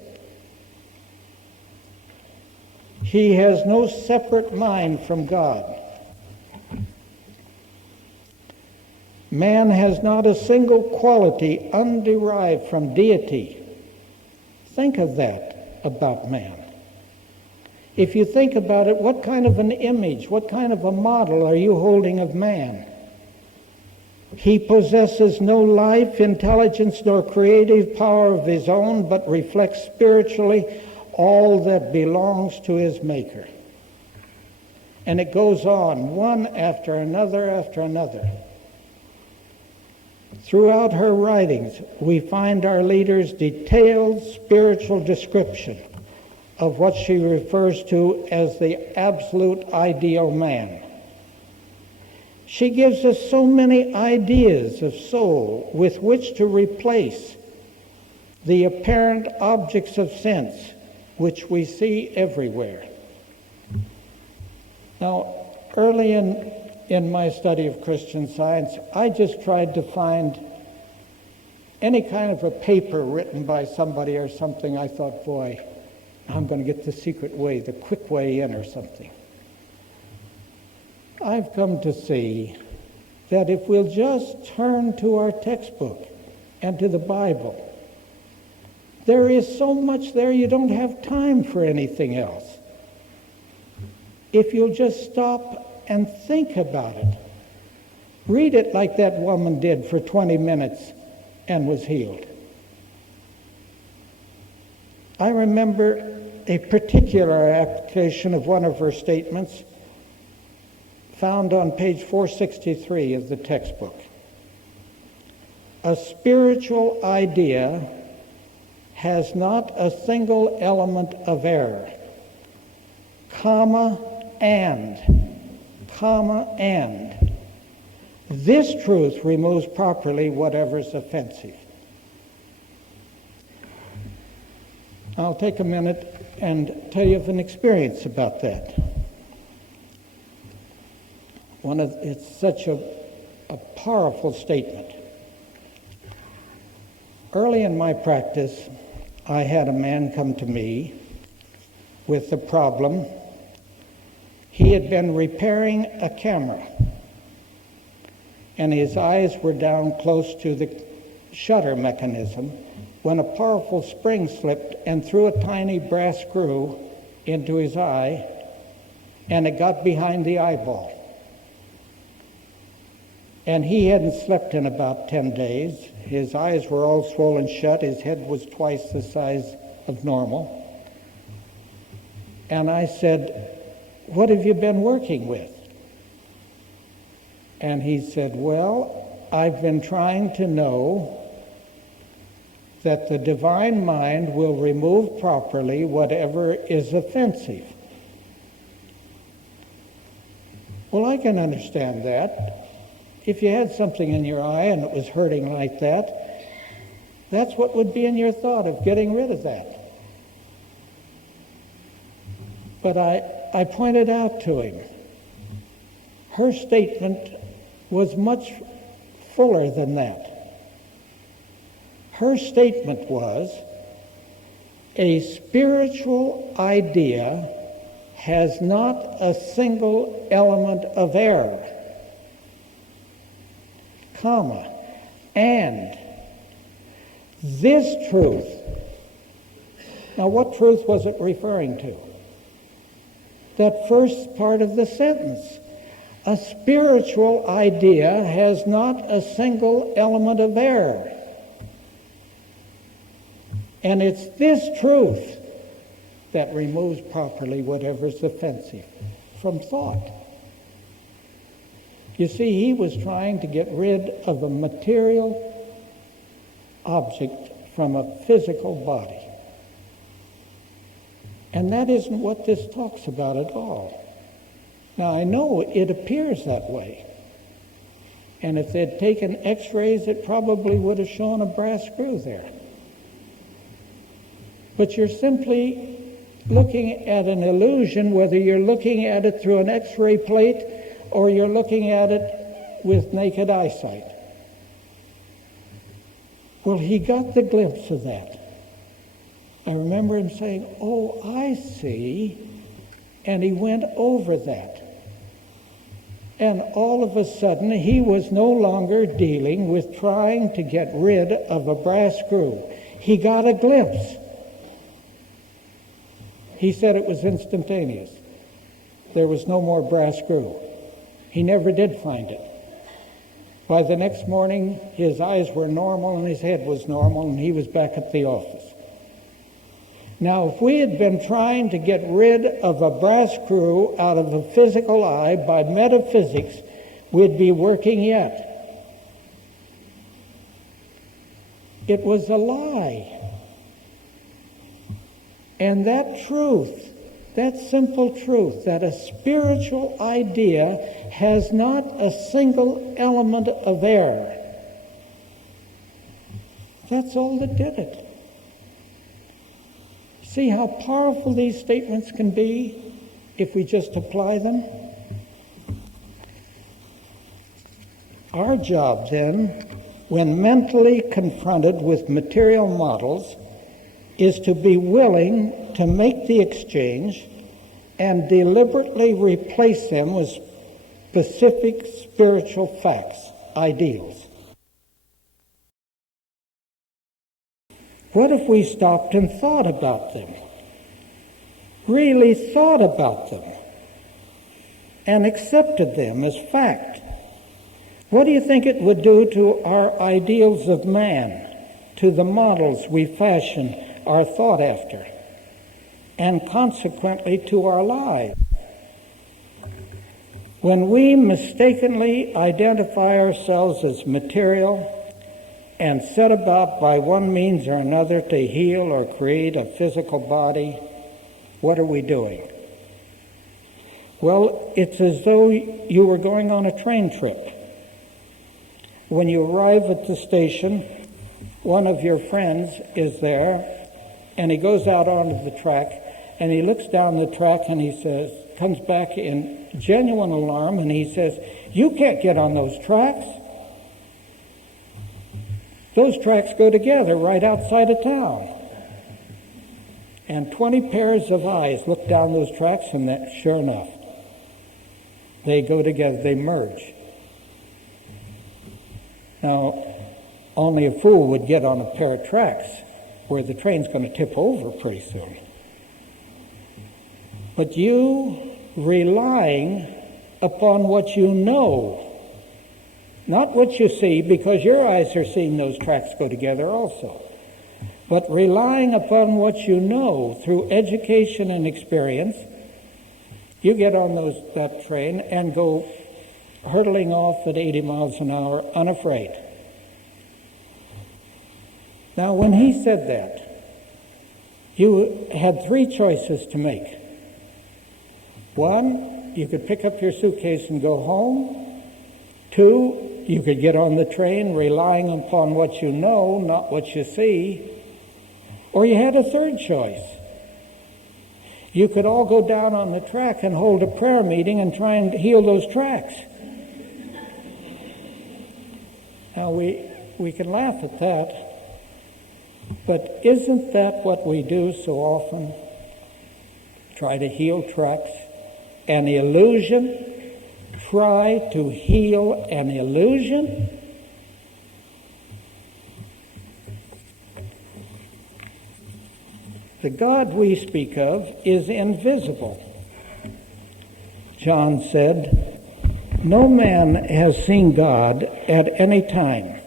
He has no separate mind from God. Man has not a single quality underived from deity. Think of that about man. If you think about it, what kind of an image, what kind of a model are you holding of man? He possesses no life, intelligence, nor creative power of his own, but reflects spiritually all that belongs to his Maker. And it goes on, one after another after another. Throughout her writings, we find our leader's detailed spiritual description of what she refers to as the absolute ideal man. She gives us so many ideas of soul with which to replace the apparent objects of sense which we see everywhere. Now, early in my study of Christian Science, I just tried to find any kind of a paper written by somebody or something. I thought, boy, I'm going to get the secret way, the quick way in or something. I've come to see that if we'll just turn to our textbook and to the Bible, there is so much there you don't have time for anything else. If you'll just stop and think about it, read it like that woman did for 20 minutes and was healed. I remember a particular application of one of her statements found on page 463 of the textbook. A spiritual idea has not a single element of error, and. This truth removes properly whatever's offensive. I'll take a minute and tell you of an experience about that. It's such a powerful statement. Early in my practice, I had a man come to me with the problem. He had been repairing a camera, and his eyes were down close to the shutter mechanism when a powerful spring slipped and threw a tiny brass screw into his eye, and it got behind the eyeball. And he hadn't slept in about 10 days. His eyes were all swollen shut. His head was twice the size of normal. And I said, "What have you been working with?" And he said, "Well, I've been trying to know that the divine mind will remove properly whatever is offensive." Well, I can understand that. If you had something in your eye and it was hurting like that, that's what would be in your thought of getting rid of that. But I pointed out to him, her statement was much fuller than that. Her statement was, a spiritual idea has not a single element of error, and this truth. Now, what truth was it referring to? That first part of the sentence. A spiritual idea has not a single element of error. And it's this truth that removes properly whatever's offensive from thought. You see, he was trying to get rid of a material object from a physical body. And that isn't what this talks about at all. Now, I know it appears that way. And if they'd taken x-rays, it probably would have shown a brass screw there. But you're simply looking at an illusion, whether you're looking at it through an x-ray plate or you're looking at it with naked eyesight. Well, he got the glimpse of that. I remember him saying, "Oh, I see," and he went over that. And all of a sudden, he was no longer dealing with trying to get rid of a brass screw. He got a glimpse. He said it was instantaneous. There was no more brass screw. He never did find it. By the next morning, his eyes were normal and his head was normal, and he was back at the office. Now, if we had been trying to get rid of a brass screw out of a physical eye by metaphysics, we'd be working yet. It was a lie. And that truth, that simple truth, that a spiritual idea has not a single element of error, that's all that did it. See how powerful these statements can be if we just apply them? Our job then, when mentally confronted with material models, is to be willing to make the exchange and deliberately replace them with specific spiritual facts, ideals. What if we stopped and thought about them? Really thought about them and accepted them as fact? What do you think it would do to our ideals of man, to the models we fashion our thought after, and consequently to our lives? When we mistakenly identify ourselves as material and set about by one means or another to heal or create a physical body, what are we doing? Well, it's as though you were going on a train trip. When you arrive at the station, one of your friends is there, and he goes out onto the track, and he looks down the track, and he says, comes back in genuine alarm, and he says, "You can't get on those tracks. Those tracks go together right outside of town." And 20 pairs of eyes look down those tracks, and that, sure enough, they go together, they merge. Now, only a fool would get on a pair of tracks where the train's going to tip over pretty soon. But you relying upon what you know, not what you see, because your eyes are seeing those tracks go together also, but relying upon what you know through education and experience, you get on that train and go hurtling off at 80 miles an hour unafraid. Now, when he said that, you had three choices to make. One, you could pick up your suitcase and go home. Two, you could get on the train relying upon what you know, not what you see. Or you had a third choice. You could all go down on the track and hold a prayer meeting and try and heal those tracks. Now, we can laugh at that, but isn't that what we do so often? Try to heal tracks. An illusion? Try to heal an illusion? The God we speak of is invisible. John said, "No man has seen God at any time."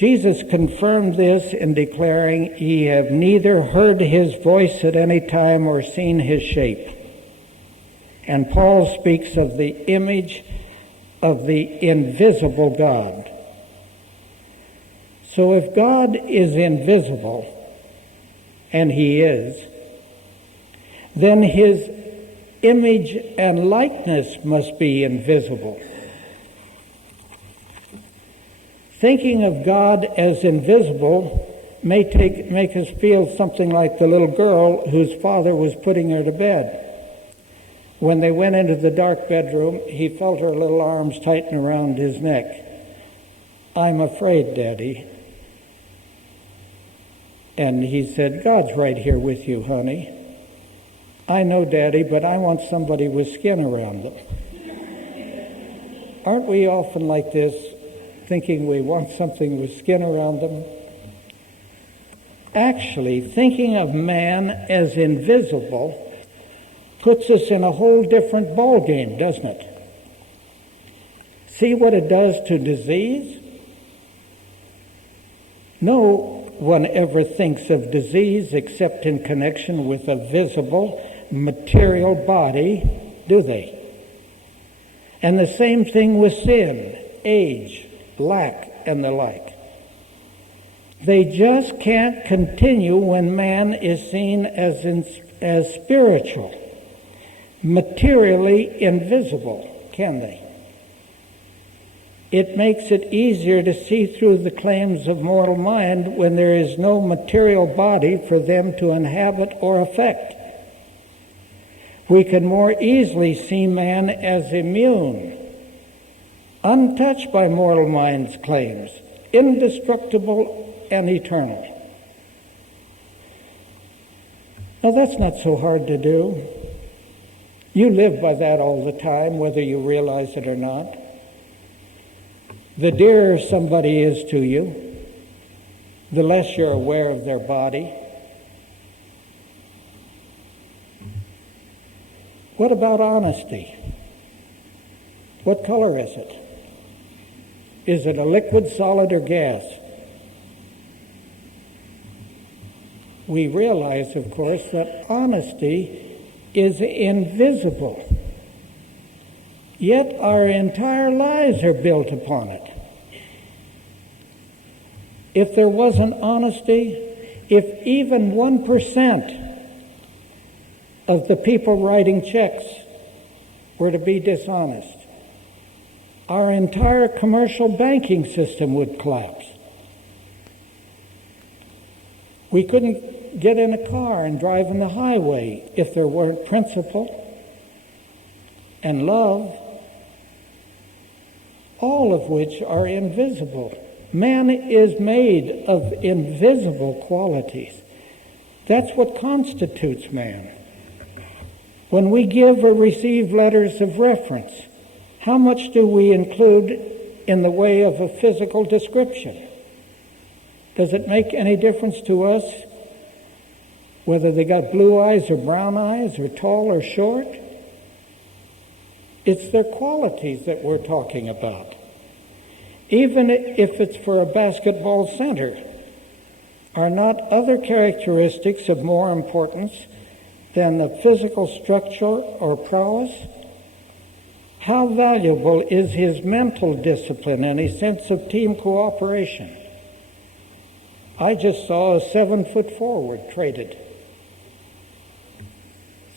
Jesus confirmed this in declaring, "Ye have neither heard his voice at any time or seen his shape." And Paul speaks of the image of the invisible God. So if God is invisible, and he is, then his image and likeness must be invisible. Thinking of God as invisible may make us feel something like the little girl whose father was putting her to bed. When they went into the dark bedroom, he felt her little arms tighten around his neck. "I'm afraid, Daddy." And he said, "God's right here with you, honey." "I know, Daddy, but I want somebody with skin around them." Aren't we often like this, thinking we want something with skin around them? Actually, thinking of man as invisible puts us in a whole different ballgame, doesn't it? See what it does to disease? No one ever thinks of disease except in connection with a visible, material body, do they? And the same thing with sin, age, lack, and the like. They just can't continue when man is seen as spiritual, materially invisible, can they? It makes it easier to see through the claims of mortal mind when there is no material body for them to inhabit or affect. We can more easily see man as immune, untouched by mortal mind's claims, indestructible and eternal. Now that's not so hard to do. You live by that all the time, whether you realize it or not. The dearer somebody is to you, the less you're aware of their body. What about honesty? What color is it? Is it a liquid, solid, or gas? We realize, of course, that honesty is invisible. Yet our entire lives are built upon it. If there wasn't honesty, if even 1% of the people writing checks were to be dishonest, our entire commercial banking system would collapse. We couldn't get in a car and drive on the highway if there weren't principle and love, all of which are invisible. Man is made of invisible qualities. That's what constitutes man. When we give or receive letters of reference, how much do we include in the way of a physical description? Does it make any difference to us whether they got blue eyes or brown eyes, or tall or short? It's their qualities that we're talking about. Even if it's for a basketball center, are not other characteristics of more importance than the physical structure or prowess? How valuable is his mental discipline and his sense of team cooperation? I just saw a 7-foot forward traded.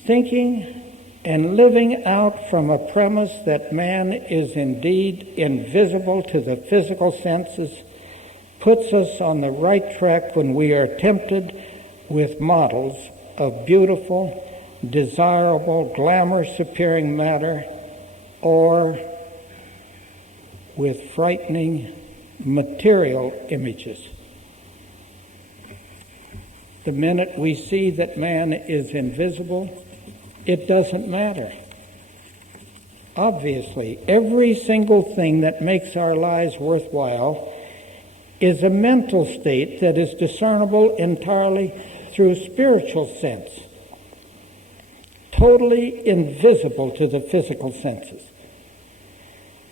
Thinking and living out from a premise that man is indeed invisible to the physical senses puts us on the right track when we are tempted with models of beautiful, desirable, glamorous appearing matter, or with frightening material images. The minute we see that man is invisible, it doesn't matter. Obviously, every single thing that makes our lives worthwhile is a mental state that is discernible entirely through spiritual sense, totally invisible to the physical senses.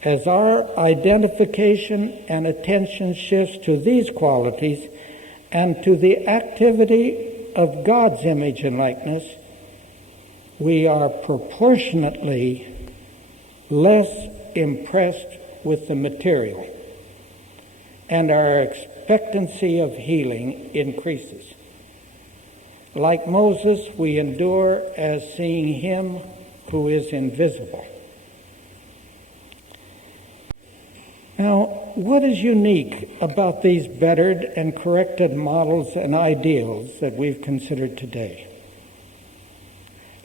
As our identification and attention shifts to these qualities and to the activity of God's image and likeness, we are proportionately less impressed with the material, and our expectancy of healing increases. Like Moses, we endure as seeing him who is invisible. Now, what is unique about these bettered and corrected models and ideals that we've considered today?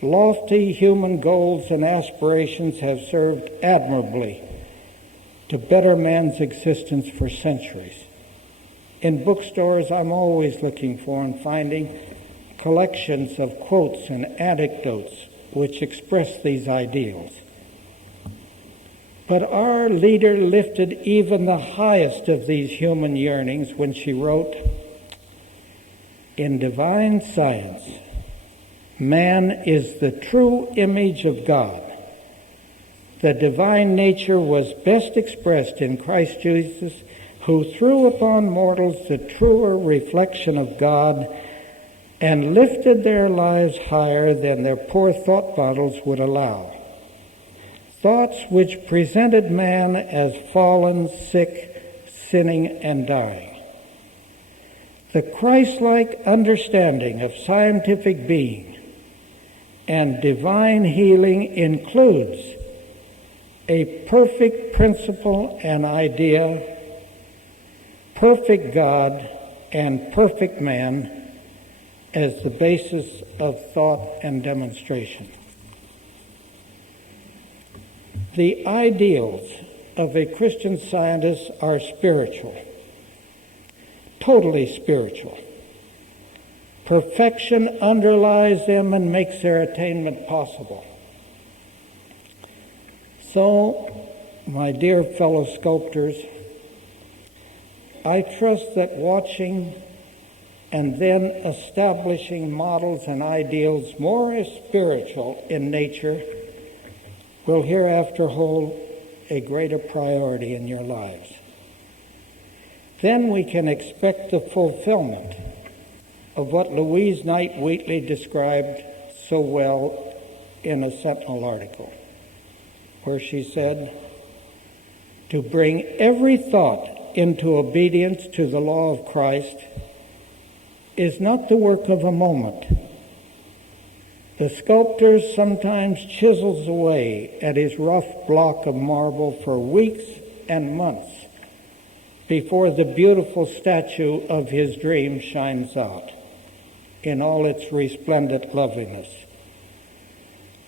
Lofty human goals and aspirations have served admirably to better man's existence for centuries. In bookstores, I'm always looking for and finding collections of quotes and anecdotes which express these ideals. But our leader lifted even the highest of these human yearnings when she wrote, "In divine science, man is the true image of God. The divine nature was best expressed in Christ Jesus, who threw upon mortals the truer reflection of God and lifted their lives higher than their poor thought models would allow. Thoughts which presented man as fallen, sick, sinning, and dying. The Christ-like understanding of scientific being and divine healing includes a perfect principle and idea, perfect God, and perfect man as the basis of thought and demonstration." The ideals of a Christian scientist are spiritual, totally spiritual. Perfection underlies them and makes their attainment possible. So, my dear fellow sculptors, I trust that watching and then establishing models and ideals more spiritual in nature will hereafter hold a greater priority in your lives. Then we can expect the fulfillment of what Louise Knight Wheatley described so well in a Sentinel article, where she said, "To bring every thought into obedience to the law of Christ is not the work of a moment. The sculptor sometimes chisels away at his rough block of marble for weeks and months before the beautiful statue of his dream shines out in all its resplendent loveliness.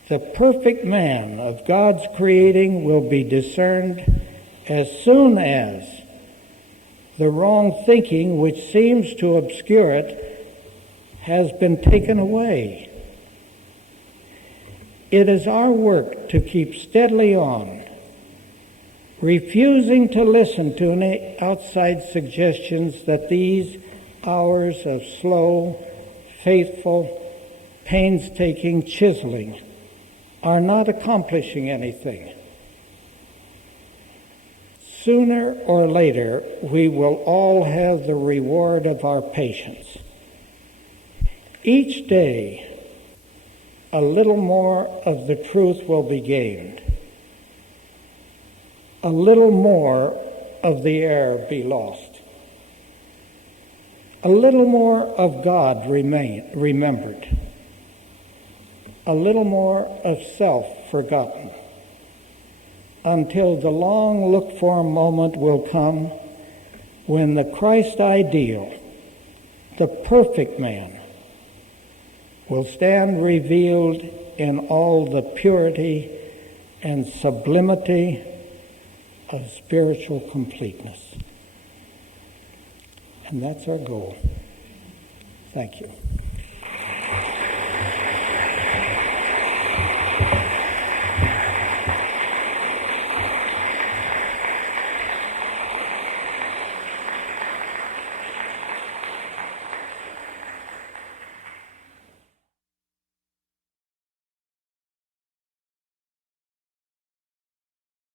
The perfect man of God's creating will be discerned as soon as the wrong thinking which seems to obscure it has been taken away. It is our work to keep steadily on, refusing to listen to any outside suggestions that these hours of slow, faithful, painstaking chiseling are not accomplishing anything. Sooner or later, we will all have the reward of our patience. Each day, a little more of the truth will be gained. A little more of the error be lost. A little more of God remembered. A little more of self forgotten. Until the long looked-for moment will come when the Christ ideal, the perfect man, will stand revealed in all the purity and sublimity of spiritual completeness. And that's our goal. Thank you.